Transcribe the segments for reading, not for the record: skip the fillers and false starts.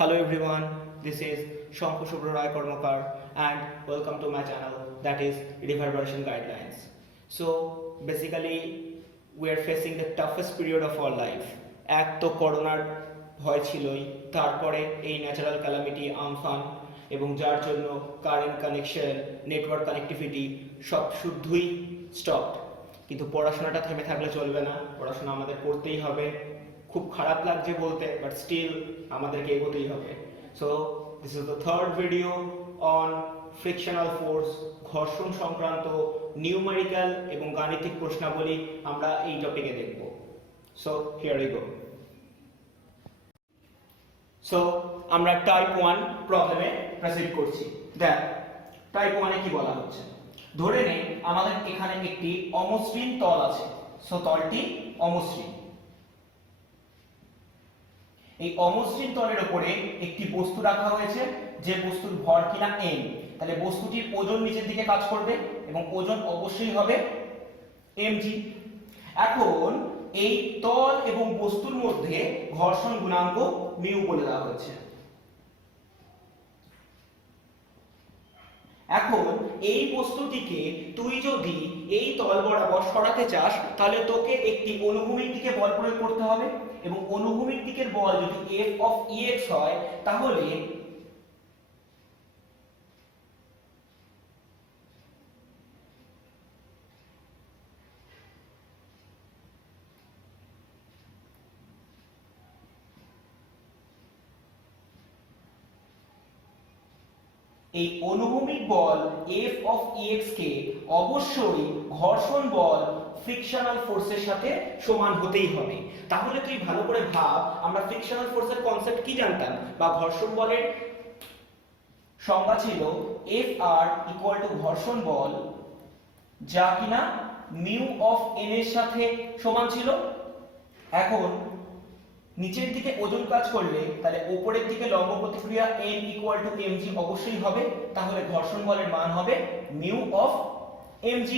Hello everyone, this is Shankhu Shubhra Rai Karmakar and welcome to my channel that is Reverberation Guidelines. So basically we are facing the toughest period of our life. এক তো করোনার ভয় ছিলই, তারপরে এই natural calamity Amphan এবং যার জন্য কারেন্ট কানেকশন, নেটওয়ার্ক কানেক্টিভিটি সব শুদ্ধই স্টপড। কিন্তু পড়াশোনাটা থেমে থাকলে চলবে না, পড়াশোনা আমাদের করতেই হবে। খুব খারাপ লাগছে বলতে, বাট স্টিল আমাদেরকে এগোতেই হবে। So this is the third video on frictional force, ঘর্ষণ সংক্রান্ত নিউমেরিক্যাল এবং গাণিতিক প্রশ্নাবলী আমরা এই টপিকে দেখব। So here we go. So আমরা টাইপ 1 প্রবলেমে প্রসিড করছি। দেখ টাইপ 1 এ কি বলা হচ্ছে, ধরে নে আমাদের এখানে একটি অমসৃণ তল আছে। সো তলটি অমসৃণ। এই অমসৃণ তলের উপরে একটি বস্তু রাখা হয়েছে, যে বস্তুর ভর কিনা m। তাহলে বস্তুটির ওজন নিচের দিকে কাজ করবে এবং ওজন অবশ্যই হবে mg। এখন এই তল এবং বস্তুর মধ্যে ঘর্ষণ গুণাঙ্ক মিউ বলে দেওয়া হয়েছে। এখন এই বস্তুটিকে তুই যদি এই তল বরাবর সরাতে চাস, তাহলে তোকে একটি অনুভূমিক দিকে বল প্রয়োগ করতে হবে এবং অনুভূমিক দিকের বল যদি f of ex হয়, তাহলে এই অনুভূমিক বল f of ex কে অবশ্যই ঘর্ষণ বল ফ্রিকশনাল ফোর্সের সাথে সমান হতেই হবে। তাহলে তুই ভালো করে ভাব, আমরা ফ্রিকশনাল ফোর্সের কনসেপ্ট কি জানতাম, বা ঘর্ষণ বলের সংজ্ঞা ছিল Fr ইকুয়াল টু ঘর্ষণ বল, যা কিনা মিউ অফ n এর সাথে সমান ছিল। এখন নিচের দিকে ওজন কাজ করলে তাহলে উপরের দিকে লম্ব প্রতিক্রিয়া n ইকুয়াল টু mg অবশ্যই হবে। তাহলে ঘর্ষণ বলের মান হবে মিউ অফ mg।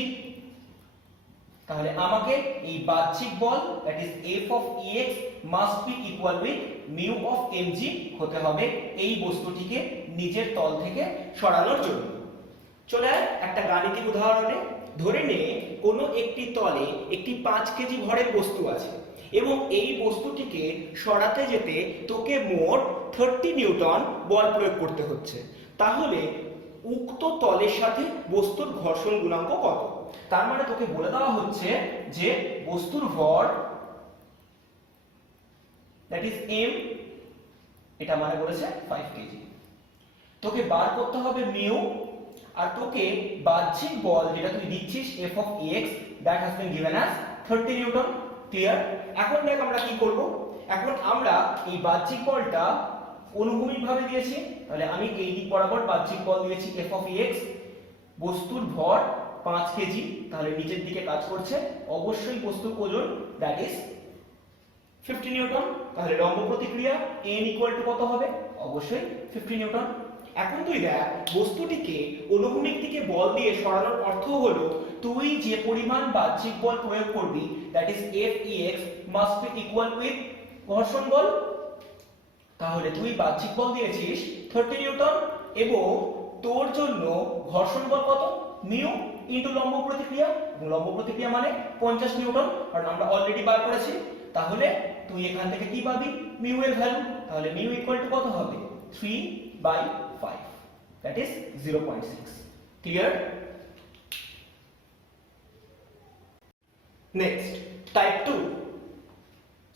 তাহলে আমাকে এই বাহ্যিক বল that is f of ex must be equal with mu of mg হতে হবে এই বস্তুটিকে নিজের তল থেকে সরানোর জন্য। চলে আয় একটা গাণিতিক উদাহরণে। ধরে নে কোনো একটি তলে একটি 5 কেজি ভরের বস্তু আছে এবং এই বস্তুটিকে সরাতে যেতে তোকে মোট 30 নিউটন বল প্রয়োগ করতে হচ্ছে। তাহলে উক্ত তলের সাথে বস্তুর ঘর্ষণ গুণাঙ্ক কত? তার মানে তোকে বলে দেওয়া হচ্ছে যে বস্তুর ভর দ্যাট ইজ m, এটা মানে বলেছে 5 কেজি। তোকে বার করতে হবে মিউ, আর তোকে বাহ্যিক বল যেটা তুই দিচ্ছিস f of ex that has been given as 30 Newton. Clear? এখন দেখ আমরা কি করব। এখন আমরা এই বাহ্যিক বলটা অনুভূমিক ভাবে দিয়েছি, তাহলে আমি এই দিক বরাবর বাহ্যিক বল দিয়েছি f of ex, বস্তুর ভর 5 কেজি, তাহলে নিচের দিকে কাজ করছে অবশ্যই বস্তুর ওজন দ্যাট ইজ 50 নিউটন। তাহলে লম্ব প্রতিক্রিয়া n ইকুয়াল টু কত হবে? অবশ্যই 50 নিউটন। এখন তুই দেখ বস্তুটিকে অনুভূমিক দিকে বল দিয়ে সরানোর অর্থ হলো তুই যে পরিমাণ বাহ্যিক বল প্রয়োগ করবি that is Fex must be equal with ঘর্ষণ বল। তাহলে তুই বাহ্যিক বল দিয়েছিস 30 নিউটন এবং তোর জন্য ঘর্ষণ বল কত? মিউ ইনটু লম্ব প্রতিক্রিয়া, লম্ব প্রতিক্রিয়া মানে 50 নিউটন, কারণ আমরা অলরেডি বার করেছি। তাহলে তুই এখান থেকে কি পাবি? মিউ এর ভ্যালু। তাহলে মিউ ইকুয়াল টু কত হবে? 3/5, that is 0.6. Clear? Next, type 2.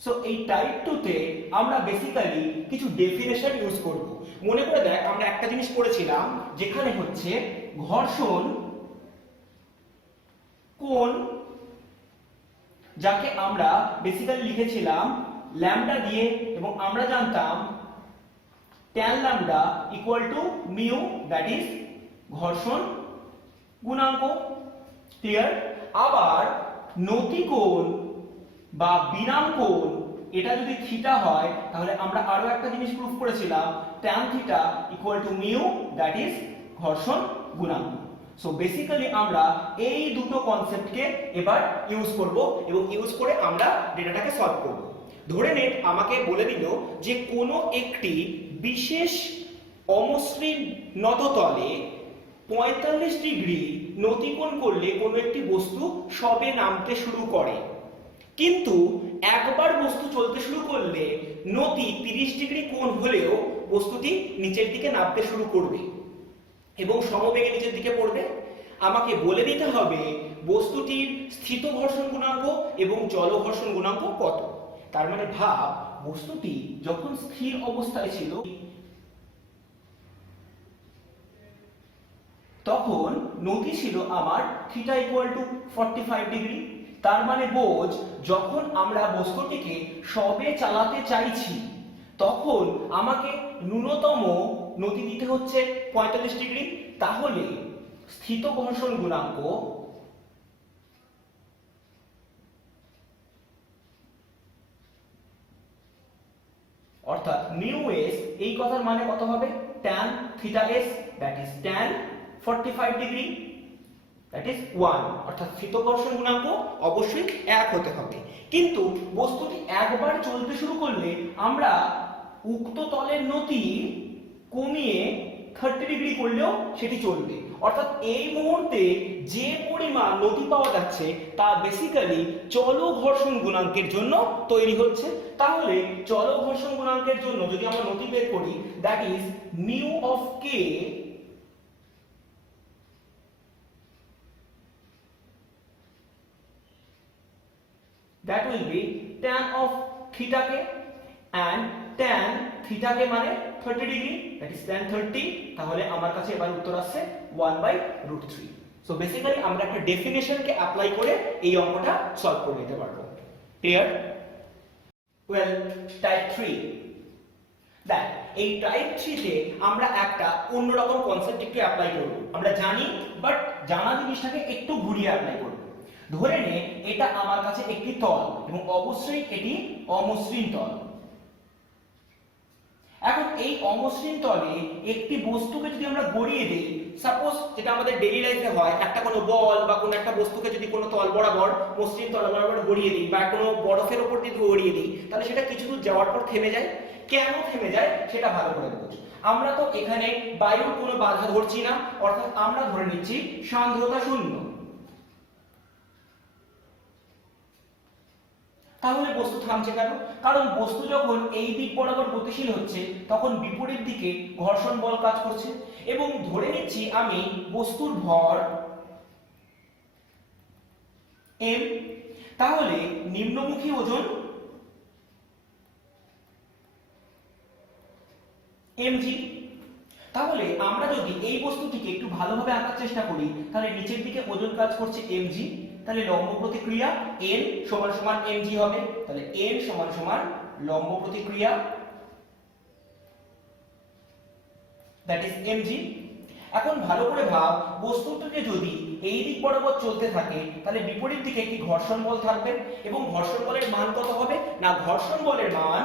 So এই টাইপ 2 তে আমরা বেসিক্যালি কিছু ডেফিনেশন ইউজ করব। মনে করে দেখ আমরা একটা জিনিস পড়েছিলাম যেখানে হচ্ছে ঘর্ষণ কোণ, যাকে আমরা বেসিক্যালি লিখেছিলাম ল্যামডা দিয়ে, এবং আমরা জানতাম tan lambda equal to mu that is ঘর্ষণ গুণাঙ্ক। ক্লিয়ার? আবার নতি কোণ বা বিরাম কোণ এটা যদি থিটা হয়, তাহলে আমরা আরো একটা জিনিস প্রুফ করেছিলাম tan theta equal to mu that is ঘর্ষণ গুণাঙ্ক। সো বেসিক্যালি আমরা এই দুটো কনসেপ্টকে এবার ইউজ করব এবং ইউজ করে আমরা ডেটাটাকে সলভ করব। ধরে নে আমাকে বলে দিল যে কোনো একটি বিশেষ অমসৃণ নততলে 45 ডিগ্রি নতিকোণ করলে কোনো একটি বস্তু সবে নামতে শুরু করে, কিন্তু একবার বস্তু চলতে শুরু করলে নতি 30 ডিগ্রি কোণ হলেও বস্তুটি নিচের দিকে নামতে শুরু করবে এবং সমবেগে নিচের দিকে পড়বে। আমাকে বলে দিতে হবে বস্তুটির স্থিত ঘর্ষণ গুণাঙ্ক এবং চল ঘর্ষণ গুণাঙ্ক কত। তার মানে ভাব, বস্তুটি যখন স্থির অবস্থায় ছিল তখন নতি ছিল আমার থিটা ইকুয়াল টু 45 ডিগ্রি। তার মানে বোঝ, যখন আমরা বস্তুটিকে সবে চালাতে চাইছি তখন আমাকে ন্যূনতম নতি দিতে হচ্ছে 45 ডিগ্রি। তাহলে স্থিত ঘর্ষণ গুণাঙ্ক অর্থাৎ মিউ এস, এই কথার মানে কত হবে? tan theta S, that is tan 45 degree, that is 1। অর্থাৎ স্থিত ঘর্ষণ গুণাঙ্ক অবশ্যই 1 হতে হবে। কিন্তু বস্তুটি একবার চলতে শুরু করলে আমরা উক্ত তলের নতি কমিয়ে 30 ডিগ্রি করলেও সেটি চলবে। অর্থাৎ এই মুহূর্তে যে পরিমাণ নতি পাওয়া যাচ্ছে তা বেসিক্যালি চল ঘর্ষণ গুণাঙ্কের জন্য তৈরি হচ্ছে। তাহলে চল ঘর্ষণ গুণাঙ্কের জন্য যদি আমরা নতি বের করি, that is mu of K that will be tan of theta k, and tan theta k মানে 30 ডিগ্রি, that is tan 30। তাহলে আমার কাছে এবার উত্তর আসছে 1/√3। সো বেসিক্যালি আমরা একটা ডেফিনেশনকে অ্যাপ্লাই করে এই অঙ্কটা সলভ করে নিতে পারবো। ক্লিয়ার? ওয়েল, টাইপ 3, দেখ এই টাইপ 3 তে আমরা একটা অন্যরকম কনসেপ্ট একটু অ্যাপ্লাই করব। আমরা জানি, বাট জানা জিনিসটাকে একটু ঘুরিয়ে অ্যাপ্লাই করব। ধরে নে এটা আমার কাছে একটি তল এবং অবশ্যই এটি অমসৃণ তল। এখন এই অমসৃণ তলে একটি বস্তুকে যদি আমরা গড়িয়ে দেই, সাপোজ যেটা আমাদের ডেইলি লাইফে হয়, একটা কোনো বল বা কোনো একটা বস্তুকে যদি কোনো তল বরাবর, মসৃণ তল বরাবর গড়িয়ে দিই বা কোনো বরফের উপর দিয়ে গড়িয়ে দিই, তাহলে সেটা কিছু দূর যাওয়ার পর থেমে যায়। কেন থেমে যায় সেটা ভালো করে বোঝ। আমরা তো এখানে বায়ুর কোনো বাধা ধরছি না, অর্থাৎ আমরা ধরে নিচ্ছি সান্দ্রতা শূন্য। তাহলে বস্তু থামছে কেন? কারণ বস্তু যখন এই দিক বরাবর গতিশীল হচ্ছে তখন বিপরীত দিকে ঘর্ষণ বল কাজ করছে। এবং ধরে নিচ্ছি আমি বস্তুর ভর m, তাহলে নিম্নমুখী ওজন mg। তাহলে আমরা যদি এই বস্তুটিকে একটু ভালোভাবে আঁকার চেষ্টা করি, তাহলে নিচের দিকে ওজন কাজ করছে mg, তাহলে লম্ব প্রতিক্রিয়া n সমান সমান mg হবে। তাহলে n সমান সমান লম্ব প্রতিক্রিয়া, দ্যাট ইজ mg। এখন ভালো করে ভাব, বস্তুটিকে যদি এই দিক বরাবর চলতে থাকে তাহলে বিপরীত দিকে একটি ঘর্ষণ বল থাকবে এবং ঘর্ষণ বলের মান কত হবে? না, ঘর্ষণ বলের মান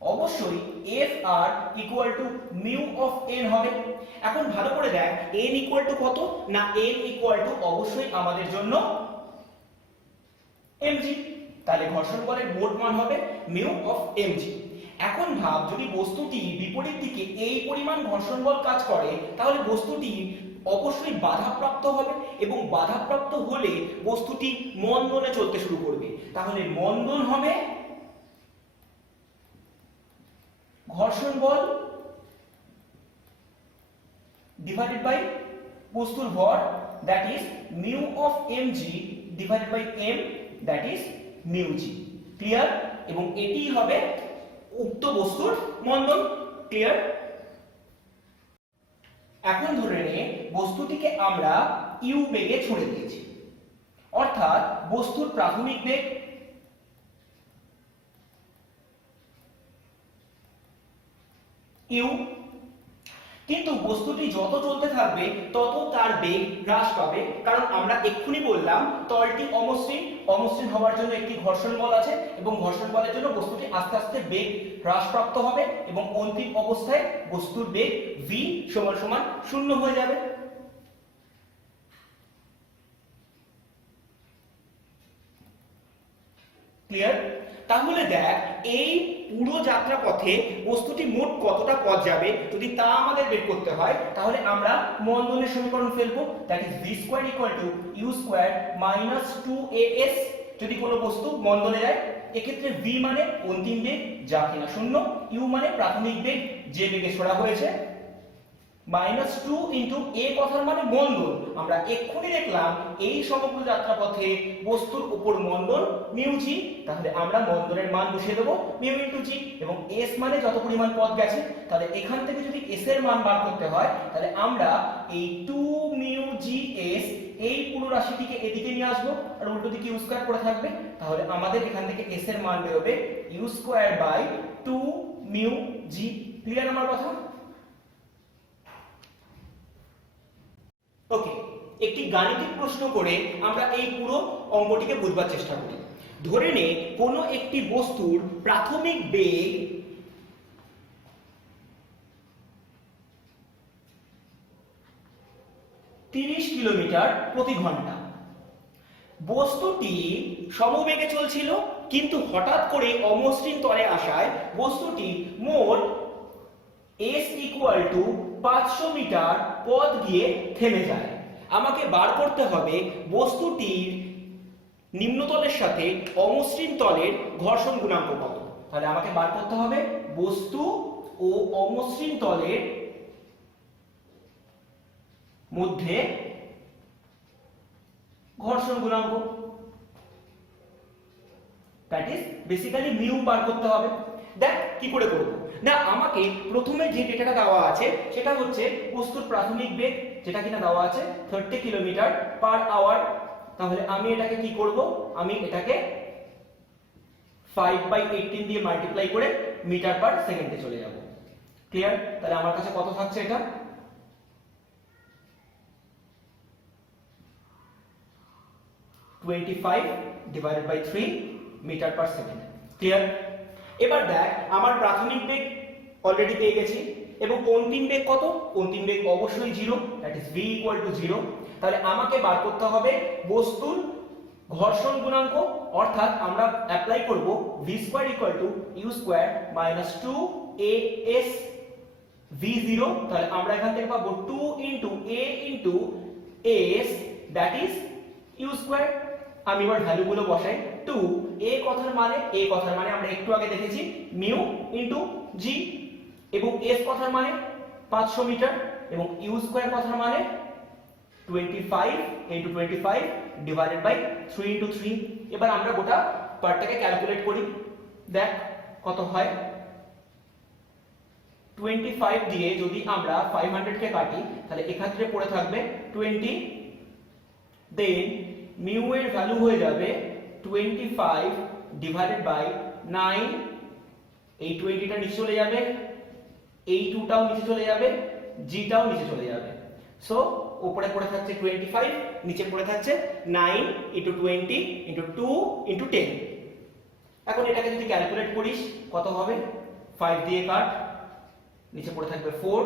অবশ্যই Fr equal to mu of n হবে। এখন ভালো করে দেখ, n ইকুয়াল টু কত? না, n ইকুয়াল টু অবশ্যই আমাদের জন্য mg। তাহলে ঘর্ষণ বলের মোট মান হবে মিউ অফ mg। এখন ভাব, যদি বস্তুটি বিপরীত দিকে এই পরিমাণ ঘর্ষণ বল কাজ করে তাহলে বস্তুটি অবশ্যই বাধাপ্রাপ্ত হবে এবং বাধাপ্রাপ্ত হলে বস্তুটি মন্দনে চলতে শুরু করবে। তাহলে মন্দন হবে ঘর্ষণ বল ডিভাইডেড বাই বস্তুর ভর, that is mu of mg divided by m, that is mu g। Clear? এবং এটি হবে উক্ত বস্তুর মন্দন। ক্লিয়ার? এখন ধরে নে বস্তুটিকে আমরা u বেগে ছুঁড়ে দিয়েছি, অর্থাৎ বস্তুর প্রাথমিক বেগ u, কিন্তু বস্তুটি যত চলতে থাকবে তত তার বেগ হ্রাস পাবে, কারণ আমরা এক্ষুনি বললাম তলটি অমসৃণ, অমসৃণ হওয়ার জন্য একটি ঘর্ষণ বল আছে এবং ঘর্ষণ বলের জন্য বস্তুটি আস্তে আস্তে বেগ হ্রাসপ্রাপ্ত হবে এবং অন্তিম অবস্থায় বস্তুর বেগ v সমান সমান 0 হয়ে যাবে। ক্লিয়ার? তাহলে দেখ এই পুরো যাত্রা পথে বস্তুটি মোট কতটা পথ যাবে যদি তা আমাদের বের করতে হয়, তাহলে আমরা মন্দনের সমীকরণ ফেলবো, that is v square equal to u square minus 2as। যদি কোনো বস্তু মন্দনে যায়, এক্ষেত্রে v মানে অন্তিম বেগ যা কিনা শূন্য, u মানে প্রাথমিক বেগ যে বেগে ছোড়া হয়েছে, মাইনাস 2 ইন্টু a কথার মানে মন্দন। আমরা এক্ষুনি দেখলাম এই সমগ্র যাত্রাপথে বস্তুর উপর মন্দন মিউ জি, তাহলে আমরা মন্দনের মান বসিয়ে দেবো মিউ ইন্টু জি, এবং s মানে যত পরিমাণ পথ গেছে, তাহলে এখান থেকে যদি s এর মান বার করতে হয়, তাহলে আমরা এই 2 মিউ জি s এই পুরো রাশিটিকে এদিকে নিয়ে আসবো আর উল্টো দিকে ইউ স্কয়ার করে থাকবে, তাহলে আমাদের এখান থেকে s এর মান বেরোবে u square by 2 mu G. Clear আমার কথা? ওকে, একটি গাণিতিক প্রশ্ন করে আমরা এই পুরো অঙ্কটিকে বুঝবার চেষ্টা করি। ধরে নে কোনো একটি বস্তুর প্রাথমিক বেগ 30 কিলোমিটার প্রতি ঘন্টা। বস্তুটি সমবেগে চলছিল, কিন্তু হঠাৎ করে অমসৃণ তলে আসায় বস্তুটি মোট s ইকুয়াল টু 500 মিটার পথ গিয়ে থেমে যায়। আমাকে বার করতে হবে বস্তুটির নিম্নতলের সাথে অমসৃণ তলের ঘর্ষণ গুণাঙ্ক কত। তাহলে আমাকে বার করতে হবে বস্তু ও অমসৃণ তলের মধ্যে ঘর্ষণ গুণাঙ্ক, দ্যাট ইজ বেসিক্যালি মিউ বার করতে হবে। দেখ কি করে করব না, আমাকে প্রথমে যে ডেটাটা দেওয়া আছে সেটা হচ্ছে বস্তুর প্রাথমিক বেগ, যেটা কিনা দেওয়া আছে 30 কিলোমিটার পার আওয়ার। তাহলে আমি এটাকে কি করব, আমি এটাকে 5/18 দিয়ে মাল্টিপ্লাই করে মিটার পার সেকেন্ডে চলে যাব। ক্লিয়ার? তাহলে আমার কাছে কত থাকছে, এটা 25 divided by 3 metre per second. Clear? এবার দেখ আমার প্রাথমিক বেগ অলরেডি পেয়ে গেছি, এবং অন্তিম বেগ কত? অন্তিম বেগ অবশ্যই 0, that is v equal to 0। তাহলে আমাকে বার করতে হবে বস্তুর ঘর্ষণ গুণাঙ্ক, অর্থাৎ আমরা অ্যাপ্লাই করব v square equal to u square minus 2as v0। তাহলে আমরা এখান থেকে পাবো 2 into a into s, that is u square. আমি এবার ভ্যালুগুলো বসাই। 2 a কথার মানে আমরা একটু আগে দেখেছি মিউ ইনটু জি, এবং s কথার মানে 500 মিটার, এবং u স্কয়ার কথার মানে 25 ইনটু 25 ডিভাইডেড বাই 3 ইনটু 3। এবার আমরা গোটা পার্টটাকে ক্যালকুলেট করি, দেখ কত হয়। 25 দিয়ে যদি আমরা 500 কে কাটি, তাহলে এক্ষেত্রে পড়ে থাকবে 20, দেন মিউ এর ভ্যালু হয়ে যাবে 25 ডিভাইডেড বাই 9। এই 20টা নিচে চলে যাবে, এই 2টাও নিচে চলে যাবে, জিটাও নিচে চলে যাবে। সো উপরে পড়ে থাকছে 25, নিচে পড়ে থাকছে 9 ইনটু 20 ইনটু 2 ইনটু 10। এখন এটাকে যদি ক্যালকুলেট করিস কত হবে, 5 দিয়ে কাট, নিচে পড়ে থাকবে 4,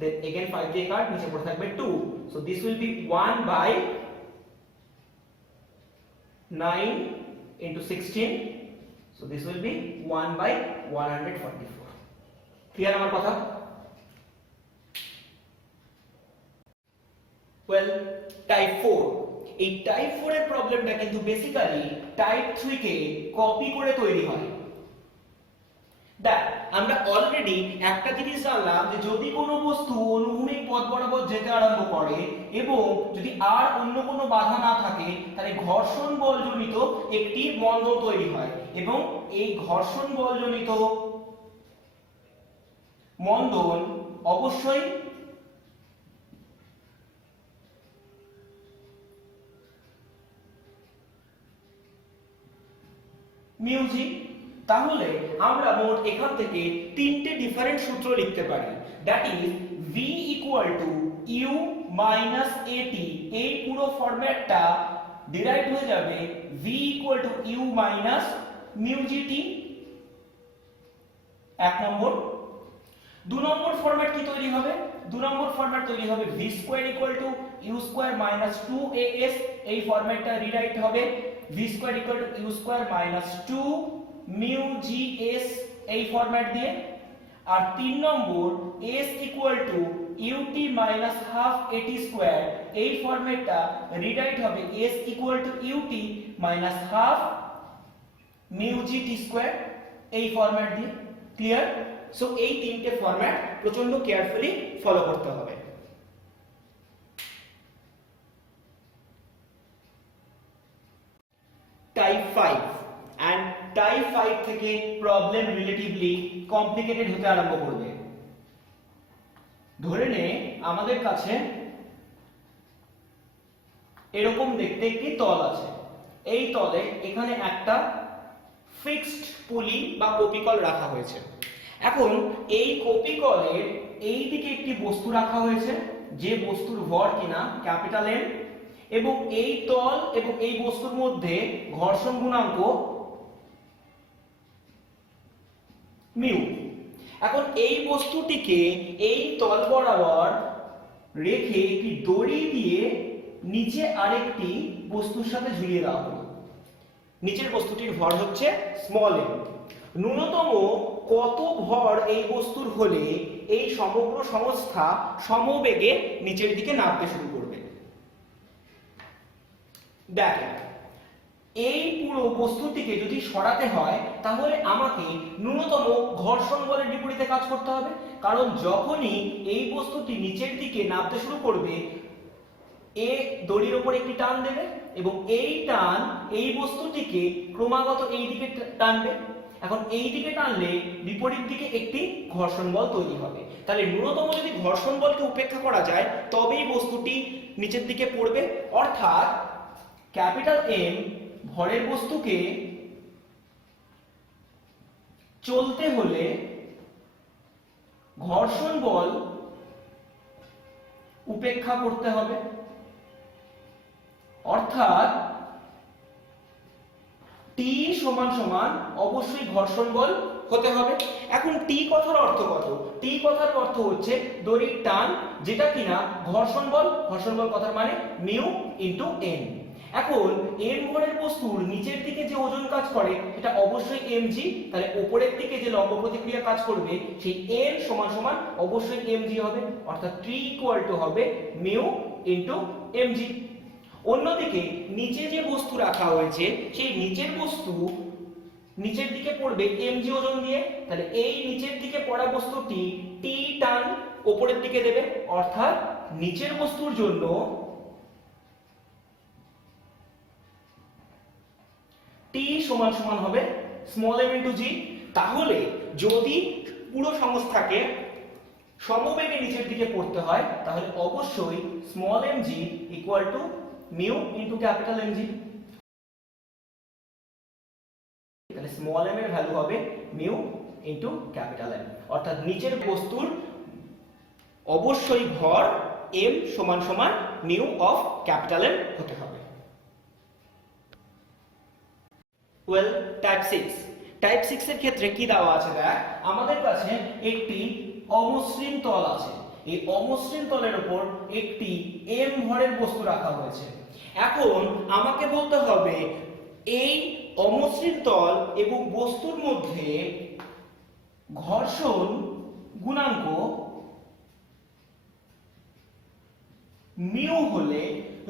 দেন এগেইন 5 দিয়ে কাট, নিচে পড়ে থাকবে 2। So this will be 1 by 9 into 16, so this will be 1 by 144. Clear আমার কথা? Well, type 4, এই টাইপ 4 এর প্রবলেমটা কিন্তু বেসিক্যালি টাইপ 3 কে কপি করে তৈরি হয়। দেখ আমরা অলরেডি একটা জিনিস জানলাম যে যদি কোনো বস্তু অনুভূমিক পথ বরাবর যেতে আরম্ভ করে এবং যদি আর অন্য কোনো বাধা না থাকে, তাহলে ঘর্ষণ বলজনিত একটি মন্দন তৈরি হয়, এবং এই ঘর্ষণ বলজনিত মন্দন অবশ্যই মিউজি। তাহলে আমরা মোট এখান থেকে তিনটে ডিফারেন্ট সূত্র লিখতে পারি, that is v equal to u minus at। এই পুরো ফরম্যাটটা ডিরাইভ হয়ে যাবে v equal to u minus mu gt, এক নম্বর। দু নম্বর ফরম্যাট কি তৈরি হবে? দু নম্বর ফরম্যাট তৈরি হবে v square equal to u square minus 2as। এই ফরম্যাটটা রিরাইট হবে v square equal to u square minus 2 mu G S এই ফরম্যাট দিয়ে, আর 3 নম্বর s equal to ut minus half এটি স্কোয়ার এই ফরম্যাটটা রিরাইট হবে s equal to ut minus half mu G T square এই format দিয়ে। Clear? So এই তিনটে format প্রচন্ড কেয়ারফুলি ফলো করতে হবে। টাইপ 5 এন্ড টাইপ 5 থেকে প্রবলেম রিলেটিভলি কমপ্লিকেটেড হতে আরম্ভ করবে। ধরে নে আমাদের কাছে এরকম দেখতে একটি তল আছে, এই তলে এখানে একটা ফিক্সড পুলি বা কপিকল রাখা হয়েছে। এখন এই কপিকলের এই দিকে একটি বস্তু রাখা হয়েছে, যে বস্তুর ভর কিনা ক্যাপিটাল এম, এবং এই তল এবং এই বস্তুর মধ্যে ঘর্ষণ গুণাঙ্ক মিউ। এখন এই বস্তুটিকে এই তল বরাবর রেখে একটি দড়ি দিয়ে নিচে আরেকটি বস্তুর সাথে ঝুলিয়ে দেওয়া হলো। নিচের বস্তুটির ভর হচ্ছে স্মল এম। ন্যূনতম কত ভর এই বস্তুর হলে এই সমগ্র সংস্থা সমবেগে নিচের দিকে নামতে শুরু করবে? দেখেন, এই পুরো বস্তুটিকে যদি সরাতে হয় তাহলে আমাকে ন্যূনতম ঘর্ষণ বলের বিপরীতে কাজ করতে হবে, কারণ যখনই এই বস্তুটি নিচের দিকে নামতে শুরু করবে এ দড়ির উপর একটি টান দেবে এবং এই টান এই বস্তুটিকে ক্রমাগত এই দিকে টানবে। এখন এই দিকে টানলে বিপরীত দিকে একটি ঘর্ষণ বল তৈরি হবে। তাহলে ন্যূনতম যদি ঘর্ষণ বলকে উপেক্ষা করা যায় তবেই বস্তুটি নিচের দিকে পড়বে। অর্থাৎ ক্যাপিটাল এম ভরের বস্তুকে চলতে হলে ঘর্ষণ বল উপেক্ষা করতে হবে, অর্থাৎ টি সমান সমান অবশ্যই ঘর্ষণ বল হতে হবে। এখন টি কথার অর্থ কত? টি কথার অর্থ হচ্ছে দড়ির টান, যেটা কিনা ঘর্ষণ বল। ঘর্ষণ বল কথার মানে মিউ ইনটু এন। এখন এম ভরের বস্তুর নিচের দিকে যে ওজন কাজ করে সেটা অবশ্যই mg, তাহলে উপরের দিকে যে লম্ব প্রতিক্রিয়া কাজ করবে সেই n সমান সমান অবশ্যই mg হবে, অর্থাৎ T ইকুয়াল টু হবে মিউ ইনটু mg। অন্যদিকে নিচে যে বস্তু রাখা হয়েছে সেই নিচের বস্তু নিচের দিকে পড়বে mg ওজন দিয়ে, তাহলে এই নিচের দিকে পড়া বস্তুটি t টান উপরের দিকে দেবে, অর্থাৎ নিচের বস্তুর জন্য t সমান সমান হবে স্মল m ইনটু g। তাহলে যদি পুরো সংস্থাকে সমবেগে নিচের দিকে পড়তে হয় তাহলে অবশ্যই small mg equal to mu into capital mg। তাহলে স্মল m এর ভ্যালু হবে মিউ ইনটু ক্যাপিটাল M, অর্থাৎ নিচের বস্তুর অবশ্যই ভর m সমান সমান মিউ অফ ক্যাপিটাল M হতে হবে। Well, type 6। টাইপ 6 এর ক্ষেত্রে কি দেওয়া আছে? দেখ, আমাদের কাছে একটি অমসৃণ তল আছে। এই অমসৃণ তলের উপর একটি m ভরের বস্তু রাখা হয়েছে। এখন আমাকে বলতে হবে এই অমসৃণ তল এবং বস্তুর মধ্যে ঘর্ষণ গুণাঙ্ক মিউ হলে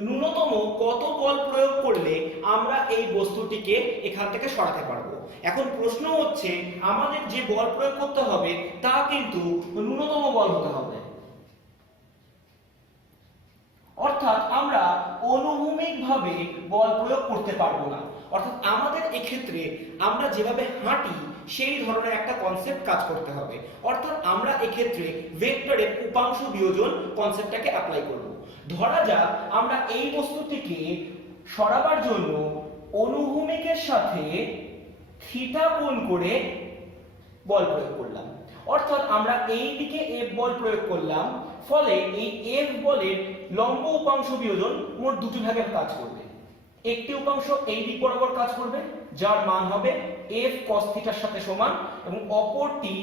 ন্যূনতম কত বল প্রয়োগ করলে আমরা এই বস্তুটিকে এখান থেকে সরাতে পারবো। এখন প্রশ্ন হচ্ছে আমাদের যে বল প্রয়োগ করতে হবে তা কিন্তু ন্যূনতম বল হতে হবে, অর্থাৎ আমরা অনুভূমিকভাবে বল প্রয়োগ করতে পারবো না। অর্থাৎ আমাদের এক্ষেত্রে আমরা যেভাবে হাঁটি সেই ধরনের একটা কনসেপ্ট কাজ করতে হবে, অর্থাৎ আমরা এক্ষেত্রে ভেক্টরের উপাংশ বিয়োজন কনসেপ্টটাকে অ্যাপ্লাই করব। ধরা যাক আমরা এই বস্তুটিকে সরাবার জন্য অনুভূমিকের সাথে থিটা কোণ করে বল প্রয়োগ করলাম, অর্থাৎ আমরা এই দিকে F বল প্রয়োগ করলাম, ফলে এই F বলের লম্ব উপাংশ বিয়োজন মোট দুটি ভাগে কাজ করবে। একটি উপাংশ এই দিক বরাবর কাজ করবে যার মান হবে F cos থিটার সাথে সমান, এবং অপরটি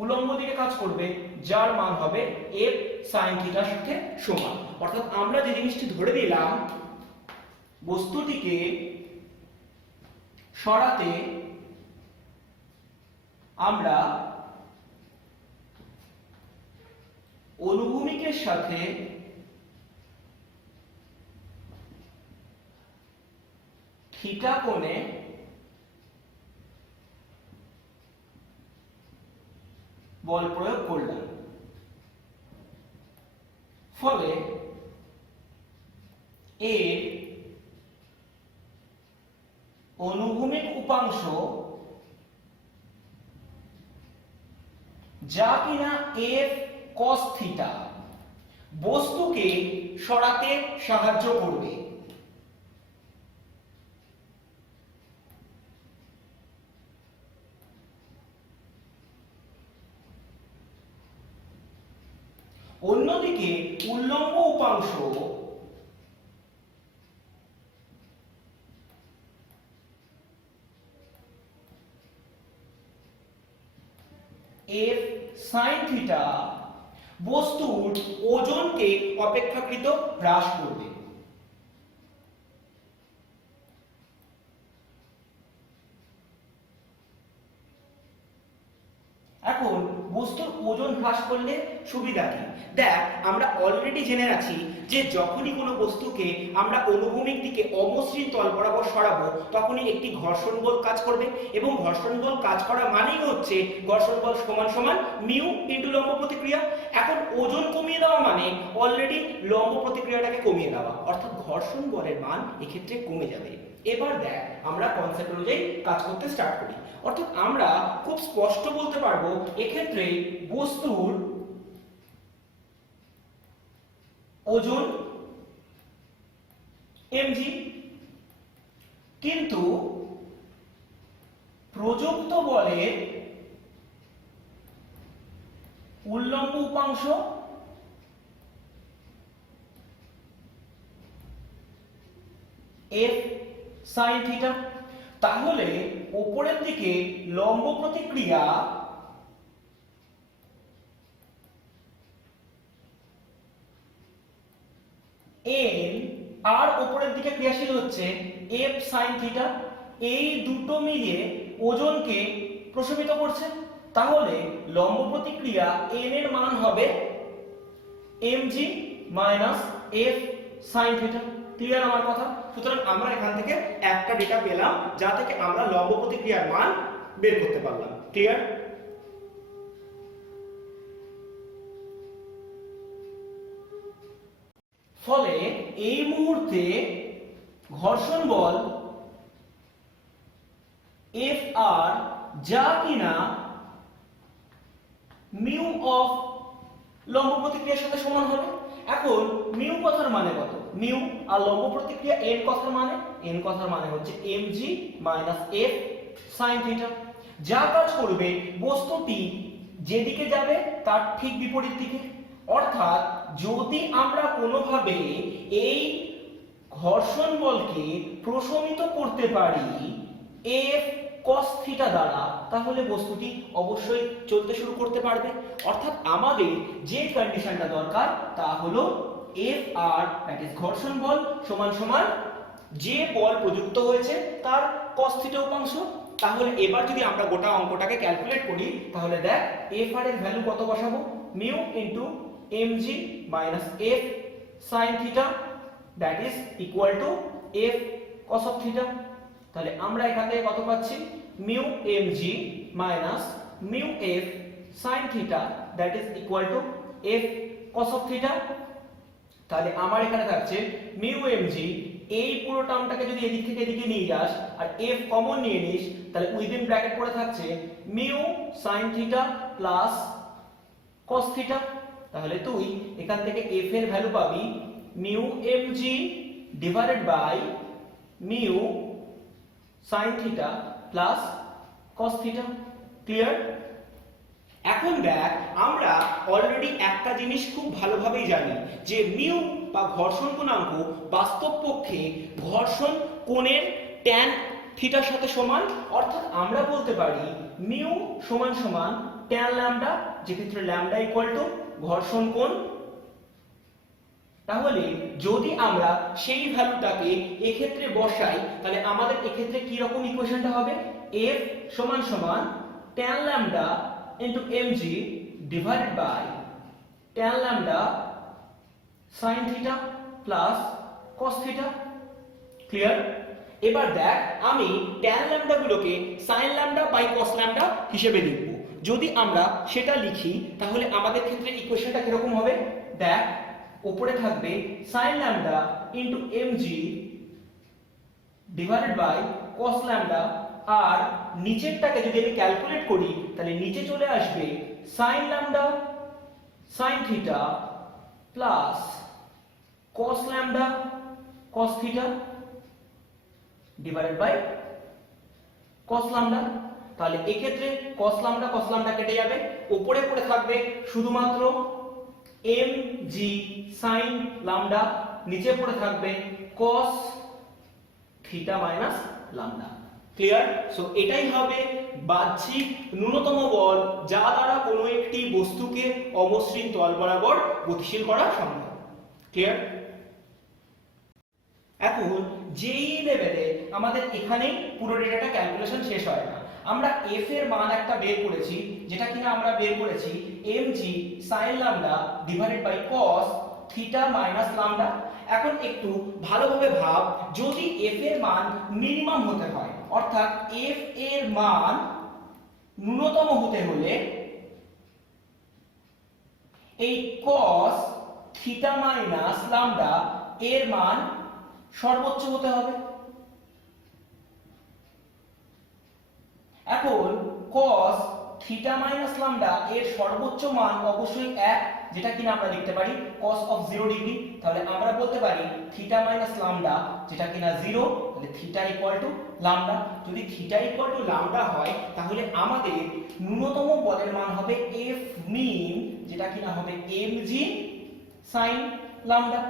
উলম্ব দিকে কাজ করবে যার মান হবে F sin থিটার সাথে সমান। অর্থাৎ আমরা যে জিনিসটি ধরে দিলাম বস্তুটিকে সরাতে আমরা অনুভূমিকের সাথে থিটা কোণে বল প্রয়োগ করলাম, ফলে এর অনুভূমিক উপাংশ যা কিনা এফ কস থিটা বস্তুকে সরাতে সাহায্য করবে। অন্যদিকে উল্লম্ব উপাংশ এফ সাইন থিটা বস্তুর ওজনকে অপেক্ষাকৃত হ্রাস করবে। এখন বস্তুর ওজন হ্রাস করলে সুবিধা কি? দেখ, আমরা অলরেডি জেনে আছি যে যখনই কোনো বস্তুকে আমরা অনুভূমিক দিকে অমসৃণ তল বরাবর সরাবো তখনই একটি ঘর্ষণ বল কাজ করবে, এবং ঘর্ষণ বল কাজ করা মানেই হচ্ছে ঘর্ষণ বল সমান সমান মিউ ইনটু লম্ব প্রতিক্রিয়া। এখন ওজন কমিয়ে দেওয়া মানে অলরেডি লম্ব প্রতিক্রিয়াটাকে কমিয়ে দেওয়া, অর্থাৎ ঘর্ষণ বলের মান এক্ষেত্রে কমে যাবে। এবার দেখ, আমরা কনসেপ্ট অনুযায়ী কাজ করতে স্টার্ট করি। অর্থাৎ আমরা খুব স্পষ্ট বলতে পারবো এক্ষেত্রে বস্তুর ওজন mg, কিন্তু প্রযুক্ত বলের উল্লম্ব উপাংশ f sin থিটা। তাহলে উপরের দিকে লম্ব প্রতিক্রিয়া n আর উপরের দিকে ক্রিয়াশীল হচ্ছে f sin থিটা, এই দুটো মিলিয়ে ওজনকে প্রশমিত করছে। তাহলে লম্ব প্রতিক্রিয়া n এর মান হবে mg minus f sin theta. Clear আমার কথা? সুতরাং আমরা এখান থেকে একটা ডেটা পেলাম যা থেকে আমরা লম্ব প্রতিক্রিয়ার মান বের করতে পারলাম। ক্লিয়ার? ফলে এই মুহূর্তে ঘর্ষণ বল Fr যা কিনা মিউ অফ লম্ব প্রতিক্রিয়ার সাথে সমান হবে। এখন মিউ কথার মানে কত? মিউ আর লম্ব প্রতিক্রিয়া n কথার মানে হচ্ছে mg minus f sin theta, যা কাজ করবে বস্তুটি যেদিকে যাবে তার ঠিক বিপরীত দিকে। অর্থাৎ যদি আমরা কোনোভাবে এই ঘর্ষণ বলকে প্রশমিত করতে পারি f cos থিটা দ্বারা, তাহলে বস্তুটি অবশ্যই চলতে শুরু করতে পারবে। অর্থাৎ আমাদের যে কন্ডিশনটা দরকার তা হলো Fr দ্যাট ইজ ঘর্ষণ বল সমান সমান যে বল প্রযুক্ত হয়েছে তার cos থিটা উপাংশ। তাহলে এবার যদি আমরা গোটা অঙ্কটাকে ক্যালকুলেট করি তাহলে দেখ Fr এর ভ্যালু কত বসাবো? Mu into mg minus f sin theta that is equal to f cos of theta. তাহলে আমরা এখান থেকে কত পাচ্ছি? Mu mg minus mu f sin theta that is equal to f cos of theta. তাহলে আমার এখানে থাকছে মিউ mg, এই পুরো টার্মটাকে যদি এদিক থেকে এদিকে নিয়ে যাস আর f কমন নিয়ে নিস তাহলে উইদিন ব্র্যাকেট পড়ে থাকছে mu sin theta plus cos theta. তাহলে তুই এখান থেকে f এর ভ্যালু পাবি mu mg divided by mu sin theta plus cos theta. Clear? এখন দেখ, আমরা অলরেডি একটা জিনিস খুব ভালোভাবেই জানি যে মিউ বা ঘর্ষণ গুণাঙ্ক বাস্তব পক্ষে ঘর্ষণ কোণের tan থিটার সাথে সমান। অর্থাৎ আমরা বলতে পারি মিউ সমান সমান tan ল্যামডা, যে ক্ষেত্রে ল্যামডা ইকুয়াল টু ঘর্ষণ কোণ। তাহলে যদি আমরা সেই ভ্যালুটাকে এক্ষেত্রে বসাই তাহলে আমাদের এক্ষেত্রে কি রকম ইকুয়েশনটা হবে? f সমান সমান tan lambda into mg divided by tan lambda sin theta plus cos theta। Clear? এবার দেখ আমি tan lambda গুলোকে sin lambda by cos lambda হিসেবে লিখব। যদি আমরা সেটা লিখি তাহলে আমাদের ক্ষেত্রে ইকুয়েশনটা কিরকম হবে? দেখ উপরে থাকবে sin lambda into mg divided by cos lambda, আর নিচেরটাকে যদি আমি ক্যালকুলেট করি তাহলে নিচে চলে আসবে sin lambda sin theta plus cos lambda cos theta divided by cos lambda। তাহলে এই ক্ষেত্রে cos lambda কেটে যাবে, উপরে পড়ে থাকবে শুধুমাত্র mg sin lambda, নিচে পড়ে থাকবে cos theta minus lambda। Clear? So এটাই হবে বাহ্যিক ন্যূনতম বল যা দ্বারা কোনো একটি বস্তুকে অমসৃণ তল বরাবর গতিশীল করা সম্ভব। ক্লিয়ার? এখন যেই লেভেলে আমাদের এখানেই পুরো ডেটাটা ক্যালকুলেশন শেষ হয় না। আমরা f এর মান একটা বের করেছি, যেটা কিনা আমরা বের করেছি mg sin lambda divided by cos theta minus lambda। এখন একটু ভালোভাবে ভাব, যদি f এর মান মিনিমাম হতে হয়, অর্থাৎ f এর মান ন্যূনতম হতে হলে এই cos theta minus lambda এর মান সর্বোচ্চ হতে হবে। এখন cos theta minus lambda এর সর্বোচ্চ মান অবশ্যই 1, যেটা কিনা আমরা লিখতে পারি cos of 0 ডিগ্রি। তাহলে আমরা বলতে পারি theta minus lambda যেটা কিনা 0, তাহলে theta equal to lambda। যদি theta equal to lambda হয় তাহলে আমাদের ন্যূনতম বলের মান হবে f mean, যেটা কিনা হবে mg sin lambda।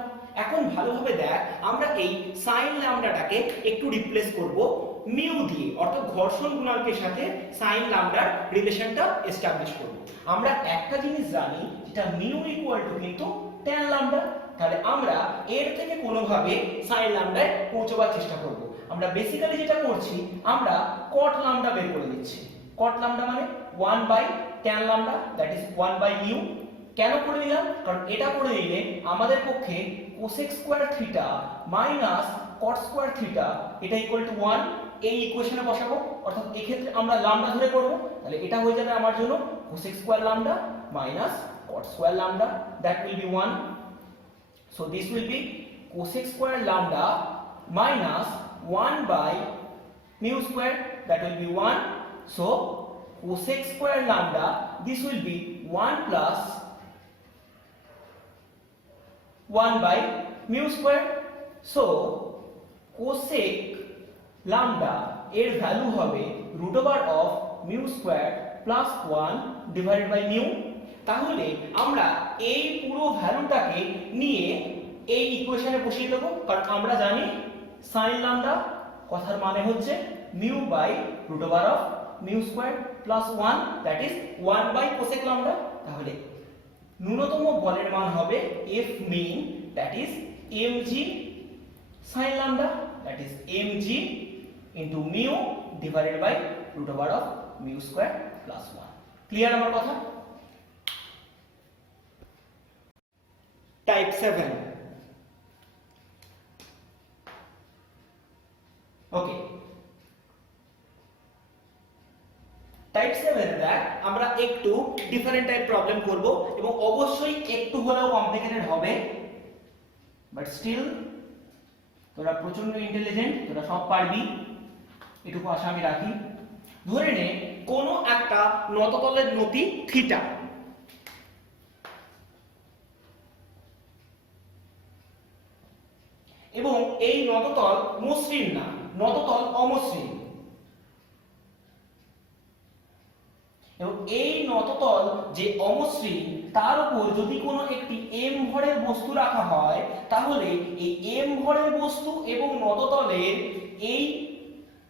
এখন ভালোভাবে দেখ, আমরা এই sin lambdaটাকে একটু রিপ্লেস করব মিউ দিয়ে, অর্থাৎ ঘর্ষণ গুণাঙ্কের সাথে sin lambdaর রিলেশনটা এস্টাবলিশ করব। আমরা একটা জিনিস জানি, যেটা মিউ ইকুয়াল টু কিন্তু tan lambda। তাহলে আমরা এর থেকে কোনোভাবে sin lambdaয় পৌঁছবার চেষ্টা করব। আমরা বেসিক্যালি যেটা করছি, আমরা cot lambda বের করে দিচ্ছি। cot lambda মানে 1 by tan lambda, that is 1 by mu। কেন করে নিলাম? কারণ এটা করে নিলে আমাদের পক্ষে cosec square theta minus cot square theta এটা ইকুয়াল টু 1 এই ইকুয়েশনে বসাবো, অর্থাৎ এই ক্ষেত্রে আমরা lambda ধরে করব। তাহলে এটা হয়ে যাবে আমার জন্য cosec square lambda minus cot square lambda, that will be 1. So this will be cosec square lambda minus 1 by mu square, that will be 1. So cosec square lambda, this will be 1 plus 1 by mu square. So cosec lambda এর value হবে root over of mu square plus 1 divided by mu। তাহলে আমরা এই পুরো ভ্যালুটাকে নিয়ে এই ইকুয়েশনে বসিয়ে দেব, কারণ আমরা জানি sin lambda কথার মানে হচ্ছে mu by root over of mu square plus 1, that is 1 by cosec lambda। তাহলে ন্যূনতম বলের মান হবে f mean, that is mg sin lambda, that is mg into mu divided by root over of mu square plus 1। Clear আমার কথা? Type 7। ওকে, type 7 এ দেখ আমরা একটু ডিফারেন্ট টাইপ প্রবলেম করব, এবং অবশ্যই একটু হলেও কমপ্লিকেটেড হবে, বাট স্টিল তোরা প্রচন্ড ইন্টেলিজেন্ট, তোরা সব পারবি, এটুকু আশা আমি রাখি। ধরে নে কোনো একটা নততলের নতি থিটা, এবং এই নততল মসৃণ না, নততল অমসৃণ, এবং এই নততল যে অমসৃণ তার উপর যদি কোনো একটি m ভরের বস্তু রাখা হয়, তাহলে এই m ভরের বস্তু এবং নততলের এই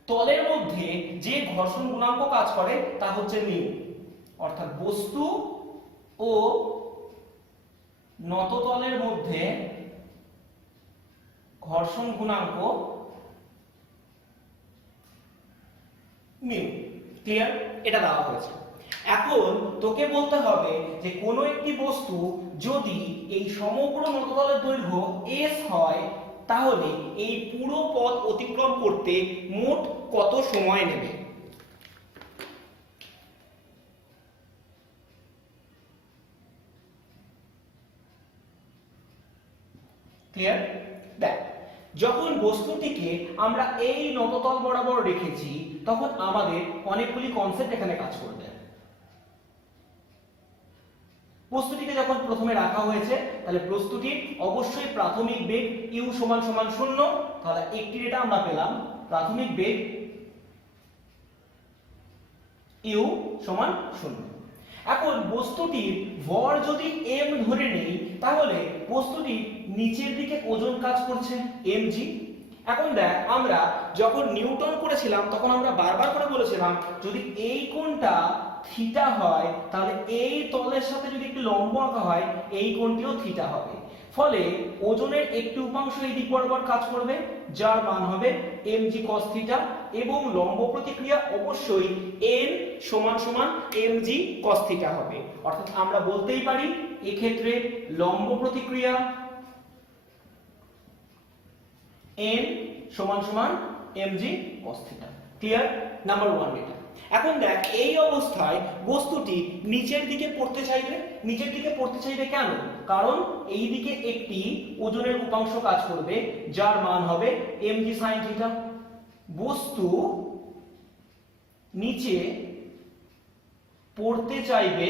তলের মধ্যে যে ঘর্ষণ গুণাঙ্ক কাজ করে তা হচ্ছে মিউ। অর্থাৎ বস্তু ও নততলের মধ্যে ঘর্ষণ গুণাঙ্ক মিউ। ক্লিয়ার? এটা দেওয়া হয়েছে। এখন তোকে বলতে হবে যে কোনো একটি বস্তু যদি এই সমগ্র নততলের দৈর্ঘ্য s হয় তাহলে এই পুরো পথ অতিক্রম করতে মোট কত সময় নেবে। ক্লিয়ার? দেখ, যখন বস্তুটিকে আমরা এই নততল বরাবর রেখেছি তখন আমাদের অনেকগুলি কনসেপ্ট এখানে কাজ করবে। বস্তুটিকে যখন প্রথমে রাখা হয়েছে তাহলে বস্তুটির অবশ্যই প্রাথমিক বেগ u সমান সমান 0, তাহলে একটি ডেটা আমরা পেলাম, প্রাথমিক বেগ u সমান 0। এখন বস্তুটির ভর যদি m ধরে নেই তাহলে বস্তুটি নিচের দিকে ওজন কাজ করছে mg। এখন দেখ, আমরা যখন নিউটন করেছিলাম তখন আমরা বারবার করে বলেছিলাম যদি এই কোণটা থিটা হয় তাহলে এই তলের সাথে যদি একটু লম্ব আঁকা হয় এই কোণটিও থিটা হবে। ফলে ওজনের একটি উপাংশ এই দিক বরাবর কাজ করবে যার মান হবে mg cos থিটা এবং লম্ব প্রতিক্রিয়া অবশ্যই n সমান সমান mg cos থিটা হবে। অর্থাৎ আমরা বলতেই পারি এক্ষেত্রে লম্ব প্রতিক্রিয়া n সমান সমান mg cos theta. Clear? Number 1 এটা। এখন দেখ, এই অবস্থায় বস্তুটি নিচের দিকে পড়তে চাইবে। নিচের দিকে পড়তে চাইবে কেন? কারণ এই দিকে একটি ওজনের উপাংশ কাজ করবে যার মান হবে mg sin থিটা। বস্তু নিচে পড়তে চাইবে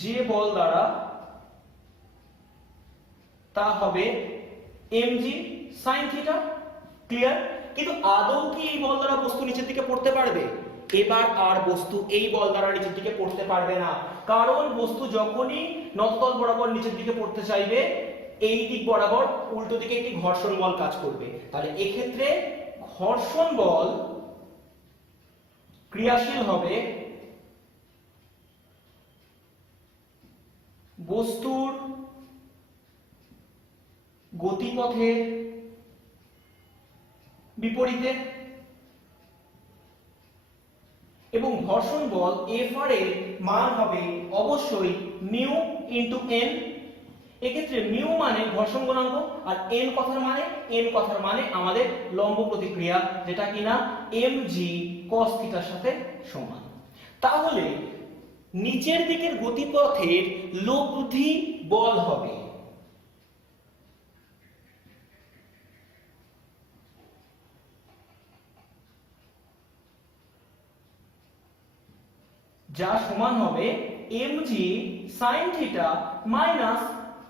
যে বল দ্বারা তা হবে mg sin থিটা। ক্লিয়ার? কিন্তু আদৌ কি এই বল দ্বারা বস্তু নিচের দিকে পড়তে পারবে? এবার আর বস্তু এই বল দ্বারা নিচের দিকে পড়তে পারবে না, কারণ বস্তু যখনই নততল বরাবর নিচের দিকে পড়তে চাইবে এই দিক বরাবর উল্টো দিকে একটি ঘর্ষণ বল কাজ করবে। তাহলে এক্ষেত্রে ঘর্ষণ বল ক্রিয়াশীল হবে বস্তুর গতিপথের বিপরীতে এবং ঘর্ষণ বল Fr এর মান হবে অবশ্যই মিউ ইনটু n। এক্ষেত্রে মিউ মানে ঘর্ষণ গুণাঙ্ক আর n কথার মানে আমাদের লম্ব প্রতিক্রিয়া যেটা কিনা mg cos থিটার সাথে সমান। তাহলে নিচের দিকের গতিপথের লব্ধি বল হবে যা সমান হবে mg sin theta minus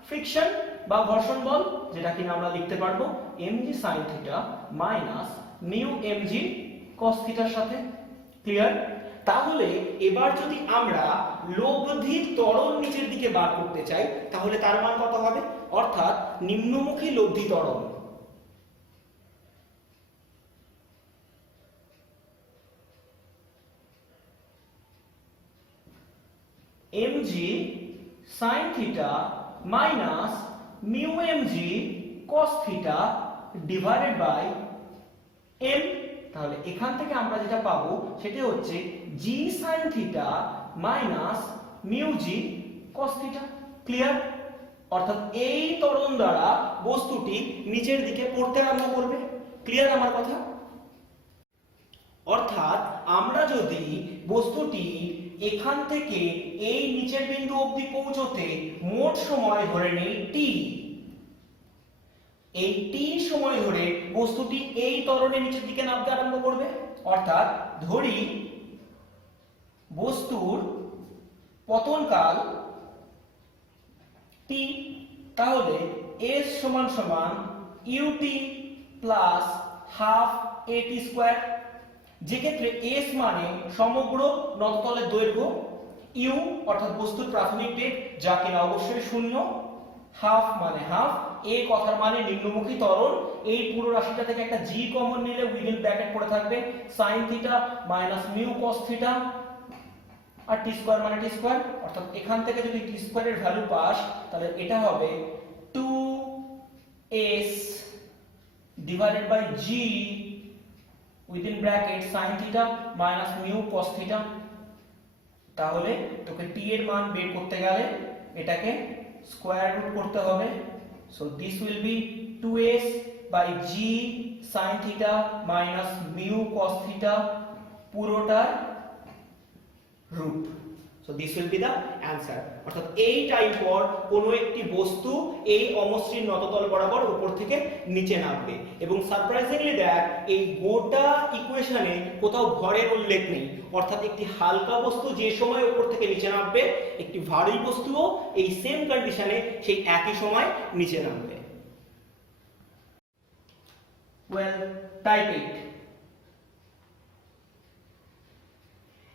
friction বা ঘর্ষণ বল যেটা কিনা আমরা লিখতে পারবো mg sin theta minus mu mg cos থিটার সাথে। ক্লিয়ার? তাহলে এবার যদি আমরা লব্ধি ত্বরণ নিচের দিকে বার করতে চাই তাহলে তার মান কত হবে? অর্থাৎ নিম্নমুখী লব্ধি ত্বরণ mg sin theta minus mu mg cos theta divided by m। তাহলে এখান থেকে আমরা যেটা পাবো সেটা হচ্ছে g sin theta minus mu g cos theta. Clear? অর্থাৎ এই ত্বরণ দ্বারা বস্তুটি নিচের দিকে পড়তে আরম্ভ করবে। ক্লিয়ার আমার কথা? অর্থাৎ আমরা যদি বস্তুটি এখান থেকে এই নিচের বিন্দু অবধি পৌঁছতে মোট সময় ধরে নেই t, এই t সময় ধরে বস্তুটি এই ত্বরণে নিচের দিকে নামতে আরম্ভ করবে। অর্থাৎ ধরি বস্তুর পতনকাল t, তাহলে s সমান সমান ut plus half at square, যে ক্ষেত্রে s মানে সমগ্র নততলের দৈর্ঘ্য, u অর্থাৎ বস্তুর প্রাথমিক বেগ যা কিনা অবশ্যই 0, হাফ মানে হাফ, a কথার মানে নিম্নমুখী ত্বরণ। এই পুরো রাশিটা থেকে একটা g কমন নিলে উইদিন ব্র্যাকেট পড়ে থাকবে sin theta minus mu cos theta আর t স্কয়ার মানে t স্কয়ার। অর্থাৎ এখান থেকে যদি t স্কয়ারের ভ্যালু পাস তাহলে এটা হবে 2s divided by G within bracket sin theta minus mu cos theta. তাহলে তোকে টি এর মান বের করতে গেলে এটাকে স্কয়ার রুট করতে হবে। So this will be 2s by G sin theta minus mu cos theta পুরোটা রুট। So this will be the answer. অর্থাৎ এই টাইম পর কোনো একটি বস্তু এই অমসৃণ নততল বরাবর উপর থেকে নিচে নামবে এবং সারপ্রাইজিংলি দেখ এই গোটা ইকুয়েশনে কোথাও ভরের উল্লেখ নেই। অর্থাৎ একটি হালকা বস্তু যে সময় উপর থেকে নিচে নামবে, একটি ভারী বস্তুও এই সেম কন্ডিশনে সেই একই সময় নিচে নামবে। Well, type 8।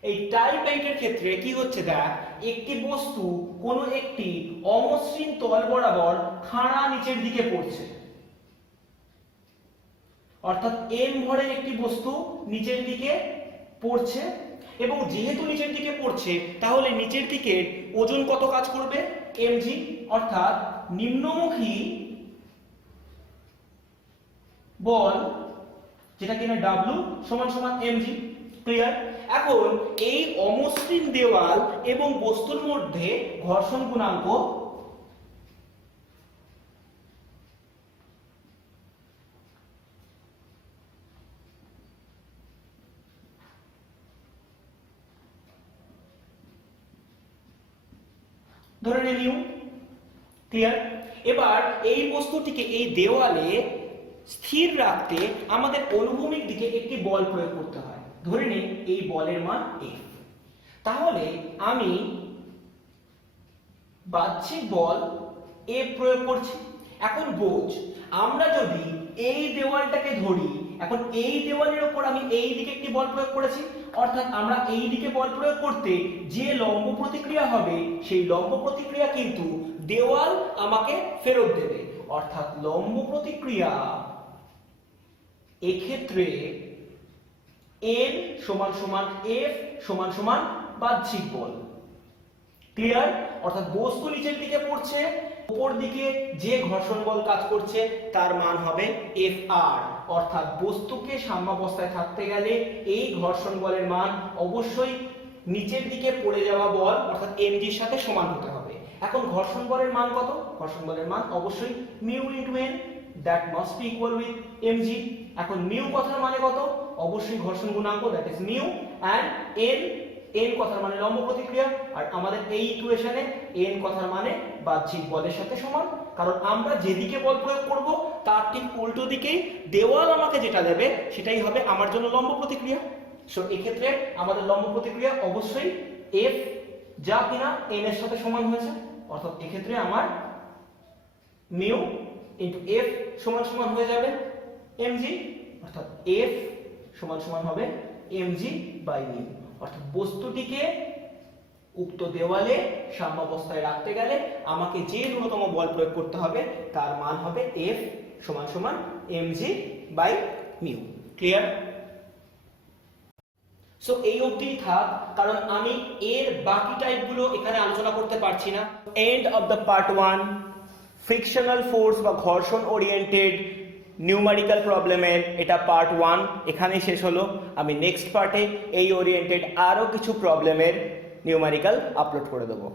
এই টাইপ 8 এর ক্ষেত্রে কি হচ্ছে দেখ, একটি বস্তু কোনো একটি অমসৃণ তল বরাবর খাড়া নিচের দিকে পড়ছে। অর্থাৎ m ভরের একটি বস্তু নিচের দিকে পড়ছে এবং যেহেতু নিচের দিকে পড়ছে তাহলে নিচের দিকে ওজন কত কাজ করবে? mg। অর্থাৎ নিম্নমুখী বল যেটা কিনা w সমান সমান mg। ক্লিয়ার? এখন এই অমসৃণ দেওয়াল এবং বস্তুর মধ্যে ঘর্ষণ গুণাঙ্ক ধরে নে মিউ। ক্লিয়ার? এবার এই বস্তুটিকে এই দেওয়ালে স্থির রাখতে আমাদের অনুভূমিক দিকে একটি বল প্রয়োগ করতে হয়। ধরে নে এই বলের মান F। তাহলে আমি বাহ্যিক বল F প্রয়োগ করছি। এখন বোঝ, আমরা যদি এই দেওয়ালটাকে ধরি, এখন এই দেওয়ালের উপর আমি এই দিকে একটি বল প্রয়োগ করেছি, অর্থাৎ আমরা এই দিকে বল প্রয়োগ করতে যে লম্ব প্রতিক্রিয়া হবে সেই লম্ব প্রতিক্রিয়া কিন্তু দেওয়াল আমাকে ফেরত দেবে। অর্থাৎ লম্ব প্রতিক্রিয়া এক্ষেত্রে n সমান সমান F সমান সমান বাহ্যিক বল। ক্লিয়ার? অর্থাৎ বস্তু নিচের দিকে পড়ছে, উপর দিকে যে ঘর্ষণ বল কাজ করছে তার মান হবে Fr। অর্থাৎ বস্তুকে সাম্যাবস্থায় থাকতে গেলে এই ঘর্ষণ বলের মান অবশ্যই নিচের দিকে পড়ে যাওয়া বল অর্থাৎ mg এর সাথে সমান হতে হবে। এখন ঘর্ষণ বলের মান কত? ঘর্ষণ বলের মান অবশ্যই mu into n, that must be equal with mg। এখন মিউ কথার মানে কত? অবশ্যই ঘর্ষণ গুণাঙ্ক, that is mu, and n কথার মানে লম্ব প্রতিক্রিয়া। আর আমাদের এই ইকুয়েশনে n কথার মানে বাহ্যিক বলের সাথে সমান, কারণ আমরা যেদিকে বল প্রয়োগ করব তার ঠিক উল্টো দিকেই দেওয়াল আমাকে যেটা দেবে সেটাই হবে আমার জন্য লম্ব প্রতিক্রিয়া। সো এই ক্ষেত্রে আমাদের লম্ব প্রতিক্রিয়া অবশ্যই F যা কিনা n এর সাথে সমান হয়েছে। অর্থাৎ এই ক্ষেত্রে আমার মিউ ইনটু F সমান সমান হয়ে যাবে mg। অর্থাৎ F সমান সমান হবে mg বাই মিউ। অর্থাৎ বস্তুটিকে উক্ত দেওয়ালে সাম্যাবস্থায় রাখতে গেলে আমাকে যে ন্যূনতম বল প্রয়োগ করতে হবে তার মান হবে F সমান সমান mg by mu. Clear? So এই অবধি থাক, কারণ আমি এর বাকি টাইপগুলো এখানে আলোচনা করতে পারছি না। End of the part 1 frictional force বা ঘর্ষণ ওরিয়েন্টেড নিউমারিক্যাল প্রবলেমের এটা পার্ট 1 এখানেই শেষ হলো। আমি নেক্সট পার্টে এই ওরিয়েন্টেড আরো কিছু প্রবলেমের নিউমারিক্যাল আপলোড করে দেবো।